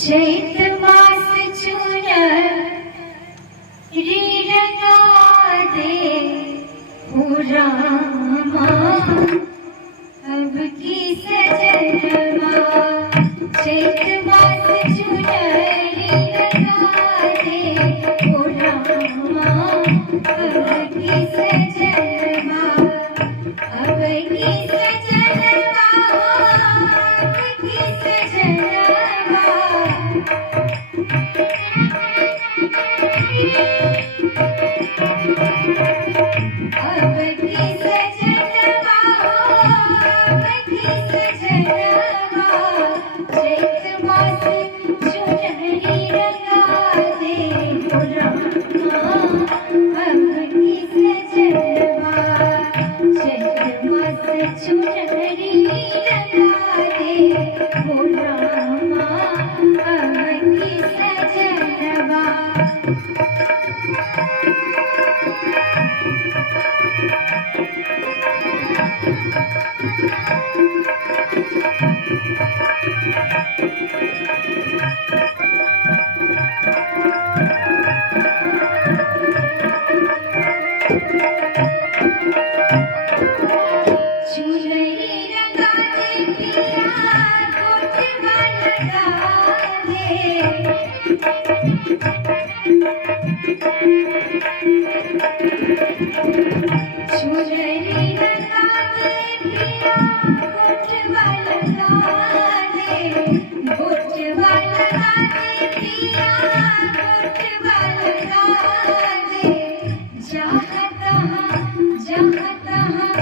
चैत मास चुनरी लगा दे हो रामा अब की सजनवा। चैत मास चुनरी लगा दे हो रामा अब की सजनवा। अब की सजनवा अब की सजनवा। अब की सजनवा अब की सजनवा। चैत मास चुनरी लगा दे हो रामा अब की सजनवा। चैत मास चुनरी लगा दे हो रामा अब की सजनवा। चुनरी लगा दे पिया गोटवा लगा दे। चुनरी लगा दे पिया गोटवा लगा दे। गोटवा लगा दे पिया गोटवा लगा दे। जहाँ तहाँ जहाँ तहाँ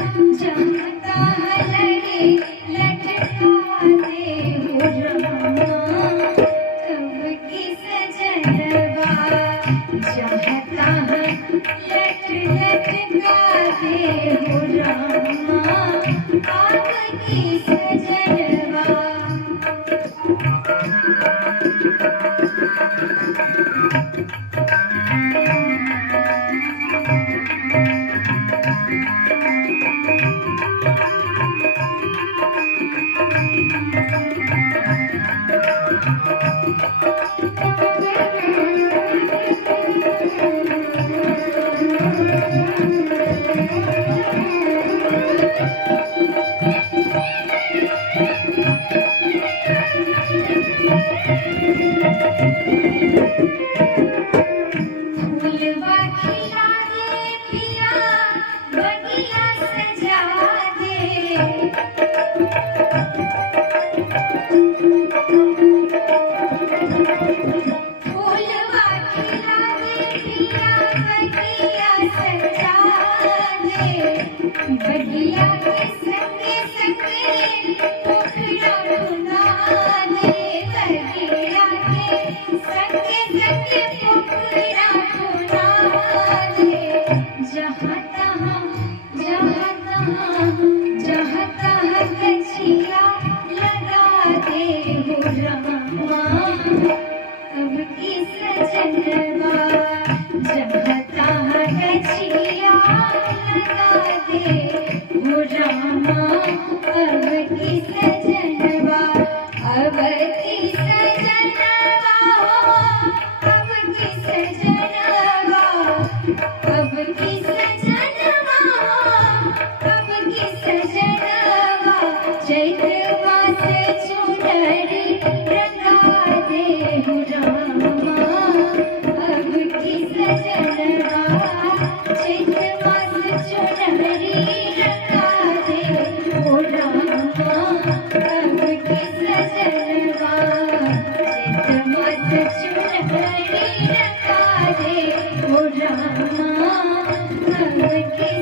जहाँ तहाँ लड़े लटका दे हो रामा अब की सजनवा। जहाँ तहाँ लटका दे हो रामा अब की सजनवा। फूलवा खिला दे पिया बगिया सजा दे। फूलवा खिला दे पिया बगिया सजा दे। बगिया के संगे संगे पोखरा बुना दे। बगिया के संगे संगे पोखरा बुना दे। जहाँ तहाँ जहाँ तहाँ जहाँ तहाँ गछिया लगा दे हो रामा अब की सजनवा। जहाँ तहाँ गछिया लगा दे हो रामा अब की सजनवा। अब की सजनवा अब की सजनवा। अब की सजनवा अब की सजनवा। चैत मास चुनरी लगा दे हो रामा अब की सजनवा। चैत मास चुनरी लगा दे हो रामा अब की सजनवा। चैत मास चुनरी लगा दे हो रामा अब की